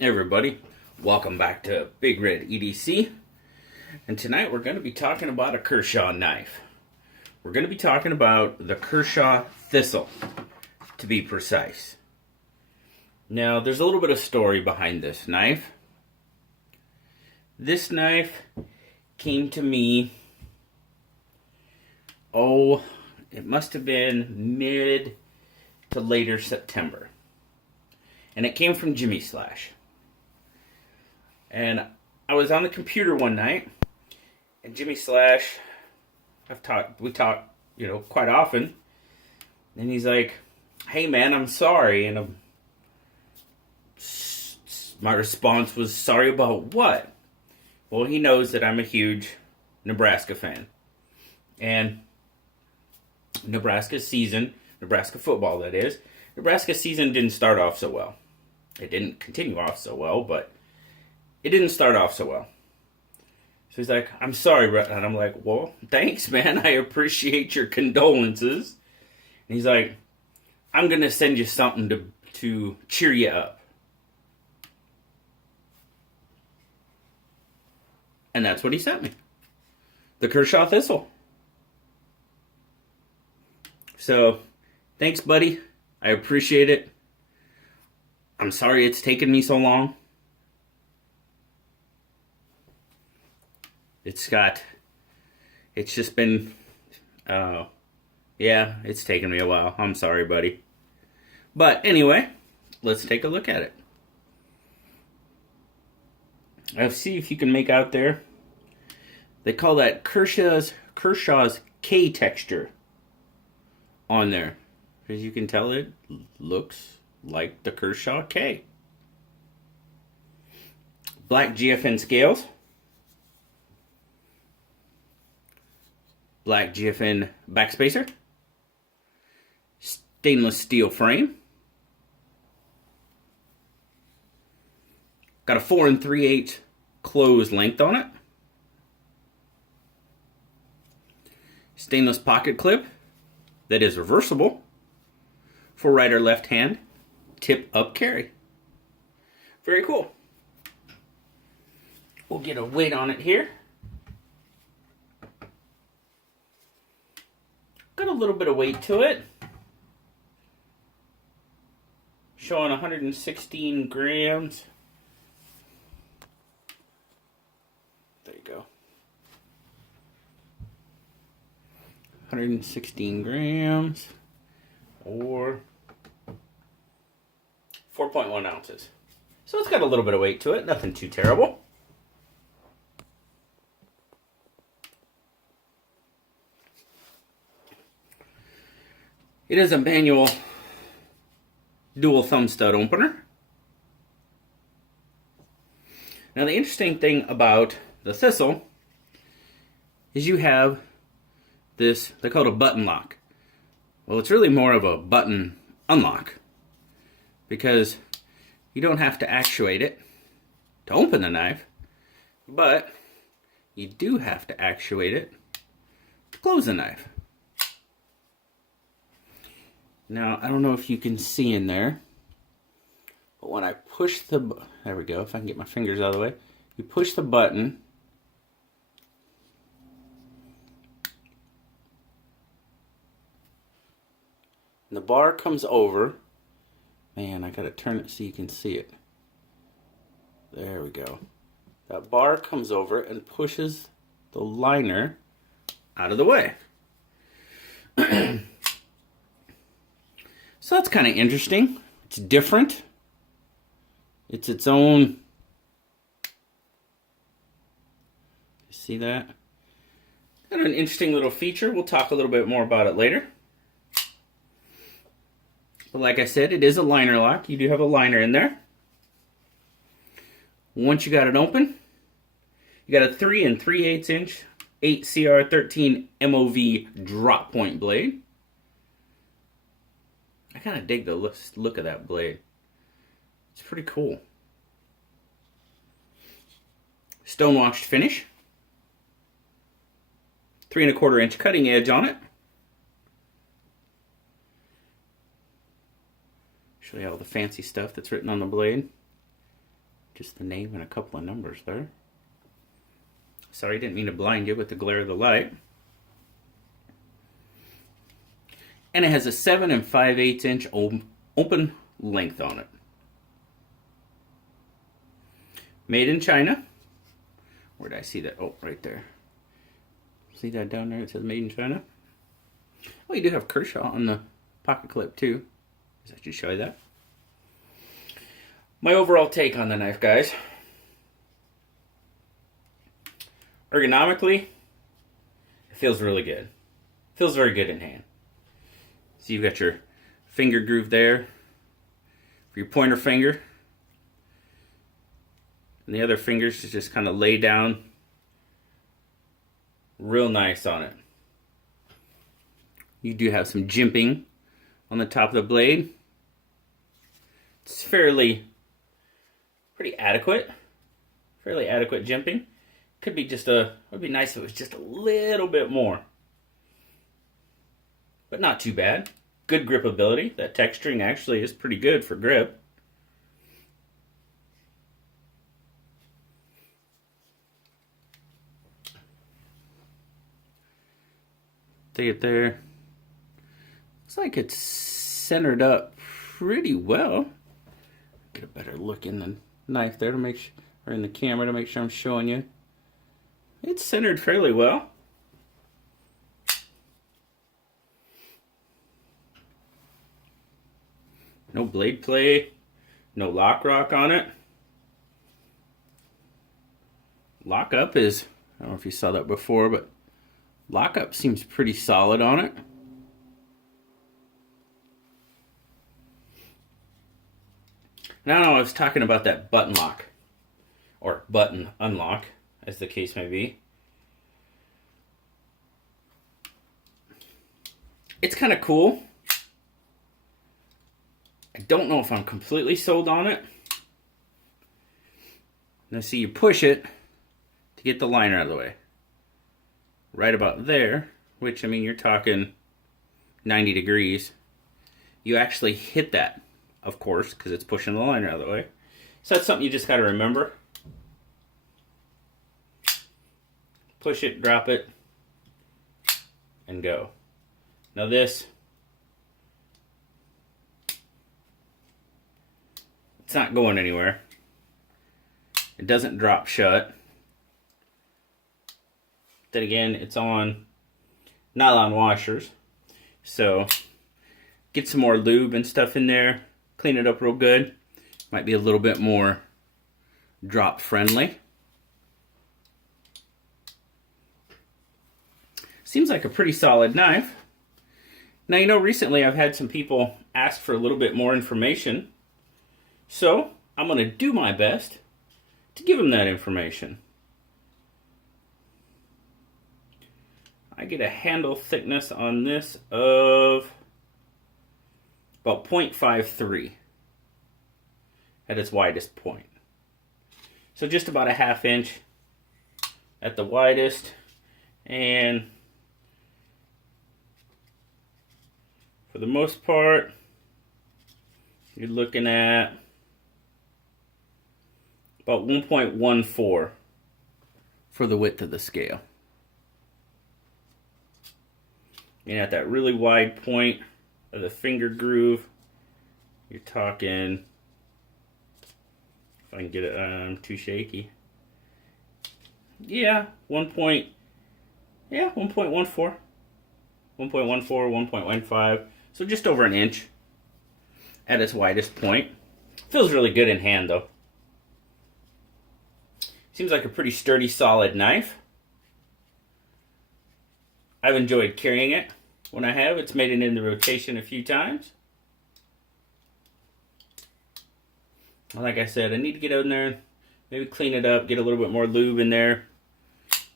Hey everybody, welcome back to Big Red EDC. And tonight we're going to be talking about a Kershaw knife. We're going to be talking about the Kershaw Thistle, to be precise. Now, there's a little bit of story behind this knife. This knife came to me, it must have been mid to later September. And it came from Jimmy Slash. And I was on the computer one night, and Jimmy Slash, we talk, quite often. And he's like, "Hey man, I'm sorry." And my response was, "Sorry about what?" Well, he knows that I'm a huge Nebraska fan. And Nebraska football that is, Nebraska season didn't start off so well. It didn't continue off so well, but it didn't start off so well. So he's like, "I'm sorry," and I'm like, "Well, thanks, man. I appreciate your condolences." And he's like, "I'm going to send you something to cheer you up." And that's what he sent me. The Kershaw Thistle. So, thanks, buddy. I appreciate it. I'm sorry it's taken me so long. It's just been, it's taken me a while. I'm sorry, buddy. But anyway, let's take a look at it. Let's see if you can make out there. They call that Kershaw's K texture on there. As you can tell, it looks like the Kershaw K. Black GFN scales. Black GFN backspacer. Stainless steel frame. Got a 4 3/8 closed length on it. Stainless pocket clip that is reversible for right or left hand tip up carry. Very cool. We'll get a weight on it here. Got a little bit of weight to it. Showing 116 grams. There you go. 116 grams or 4.1 ounces. So it's got a little bit of weight to it. Nothing too terrible. It is a manual dual thumb stud opener. Now the interesting thing about the Thistle is you have this, they call it a button lock. Well, it's really more of a button unlock because you don't have to actuate it to open the knife, but you do have to actuate it to close the knife. Now, I don't know if you can see in there, but when I push there we go, if I can get my fingers out of the way, you push the button, and the bar comes over. Man, I gotta turn it so you can see it. There we go. That bar comes over and pushes the liner out of the way. So that's kind of interesting. It's different. It's its own. You see that? Got an interesting little feature. We'll talk a little bit more about it later. But like I said, it is a liner lock. You do have a liner in there. Once you got it open, you got a 3 3/8 inch 8CR13 MOV drop point blade. I kind of dig the look of that blade. It's pretty cool. Stonewashed finish. 3 1/4 inch cutting edge on it. Show you all the fancy stuff that's written on the blade. Just the name and a couple of numbers there. Sorry, didn't mean to blind you with the glare of the light. And it has a 7 5/8 inch open length on it. Made in China. Where did I see that? Oh, right there. See that down there? It says made in China. Oh, you do have Kershaw on the pocket clip too. I should show you that. My overall take on the knife, guys. Ergonomically, it feels really good. Feels very good in hand. So you've got your finger groove there for your pointer finger. And the other fingers just kind of lay down real nice on it. You do have some jimping on the top of the blade. It's pretty adequate. Fairly adequate jimping. Would be nice if it was just a little bit more. But not too bad. Good gripability. That texturing actually is pretty good for grip. See it there. Looks like it's centered up pretty well. Get a better look in the knife there to make sure, or in the camera to make sure I'm showing you. It's centered fairly well. No blade play, no lock rock on it. Lockup is, I don't know if you saw that before, but lockup seems pretty solid on it. Now I was talking about that button lock, or button unlock, as the case may be. It's kind of cool. I don't know if I'm completely sold on it. Now see, you push it to get the liner out of the way. Right about there, which, I mean, you're talking 90 degrees. You actually hit that, of course, because it's pushing the liner out of the way. So that's something you just got to remember. Push it, drop it, and go. Now this, it's not going anywhere. It doesn't drop shut. Then again, it's on nylon washers. So get some more lube and stuff in there. Clean it up real good. Might be a little bit more drop friendly. Seems like a pretty solid knife. Now, you know, recently I've had some people ask for a little bit more information. So I'm going to do my best to give them that information. I get a handle thickness on this of about 0.53 at its widest point. So just about a ½ inch at the widest, and for the most part, you're looking at about 1.14 for the width of the scale. And at that really wide point of the finger groove, you're talking, if I can get it, I'm too shaky. Yeah, 1.14, 1.14, 1.15. So just over an inch at its widest point. Feels really good in hand though. Seems like a pretty sturdy, solid knife. I've enjoyed carrying it when I have. It's made it in the rotation a few times. Like I said, I need to get in there, maybe clean it up, get a little bit more lube in there,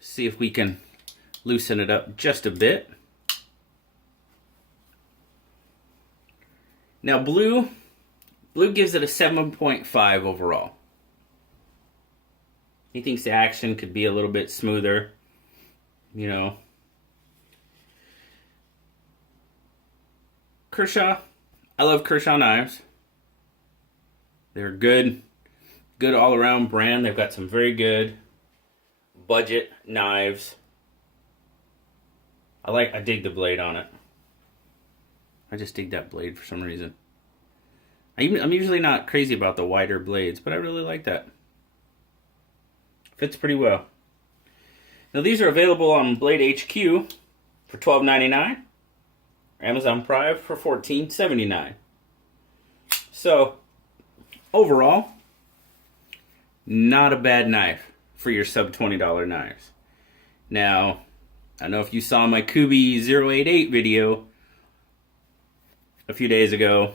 see if we can loosen it up just a bit. Now blue gives it a 7.5 overall. He thinks the action could be a little bit smoother, you know. Kershaw, I love Kershaw knives. They're good good all-around brand. They've got some very good budget knives. I dig the blade on it. I just dig that blade for some reason. I'm usually not crazy about the wider blades, but I really like that. Fits pretty well. Now these are available on Blade HQ for $12.99. Amazon Prime for $14.79. So, overall, not a bad knife for your sub-$20 knives. Now, I know if you saw my Kubi 088 video a few days ago,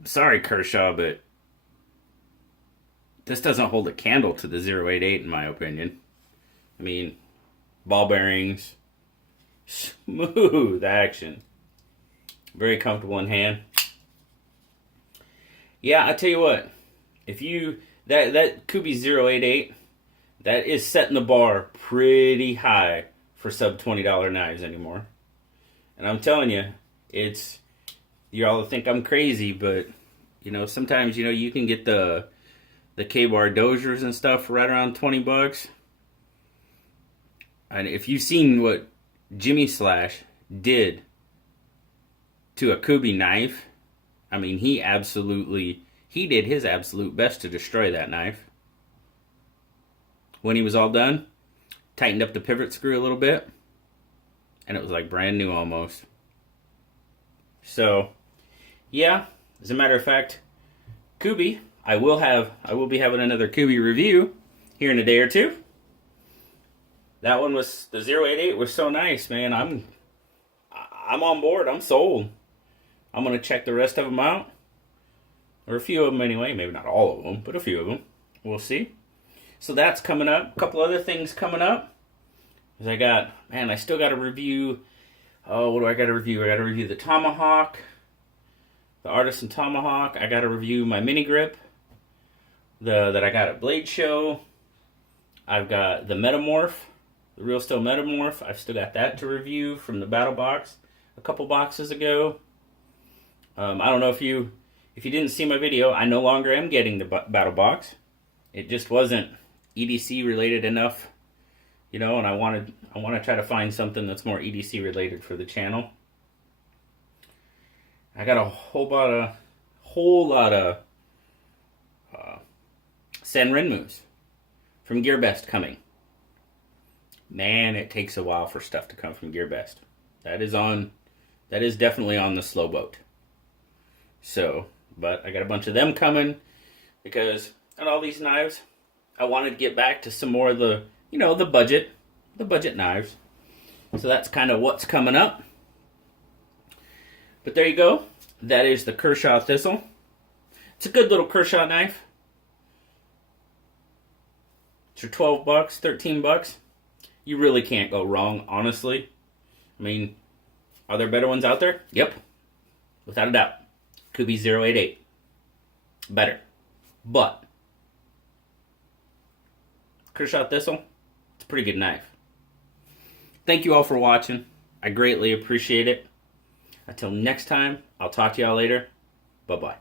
I'm sorry, Kershaw, but this doesn't hold a candle to the 088 in my opinion. I mean, ball bearings, smooth action, very comfortable in hand. Yeah, I tell you what, if you that Kubi 088, that is setting the bar pretty high for sub $20 knives anymore. And I'm telling you, you all think I'm crazy, but sometimes you can get the K-bar dozers and stuff right around 20 bucks. And if you've seen what Jimmy Slash did to a Kubi knife, I mean, he did his absolute best to destroy that knife. When he was all done, tightened up the pivot screw a little bit, and it was like brand new almost. So, yeah, as a matter of fact, Kubi, I will be having another Kubi review here in a day or two. That one the 088 was so nice, man. I'm on board. I'm sold. I'm going to check the rest of them out. Or a few of them anyway. Maybe not all of them, but a few of them. We'll see. So that's coming up. A couple other things coming up. I still got to review. Oh, what do I got to review? I got to review the Tomahawk. The Artisan Tomahawk. I got to review my mini grip. That I got at Blade Show. I've got the Metamorph. The Real Steel Metamorph. I've still got that to review from the Battle Box a couple boxes ago. I don't know if you didn't see my video, I no longer am getting the Battle Box. It just wasn't EDC related enough, and I want to try to find something that's more EDC related for the channel. I got a whole lot of Sen Renmus from GearBest coming. Man, it takes a while for stuff to come from GearBest. That is definitely on the slow boat. So, but I got a bunch of them coming because on all these knives, I wanted to get back to some more of the budget knives. So that's kind of what's coming up. But there you go. That is the Kershaw Thistle. It's a good little Kershaw knife. It's for 12 bucks, 13 bucks. You really can't go wrong, honestly. I mean, are there better ones out there? Yep. Without a doubt. Kubi 088. Better. But Kershaw Thistle, it's a pretty good knife. Thank you all for watching. I greatly appreciate it. Until next time, I'll talk to y'all later. Bye-bye.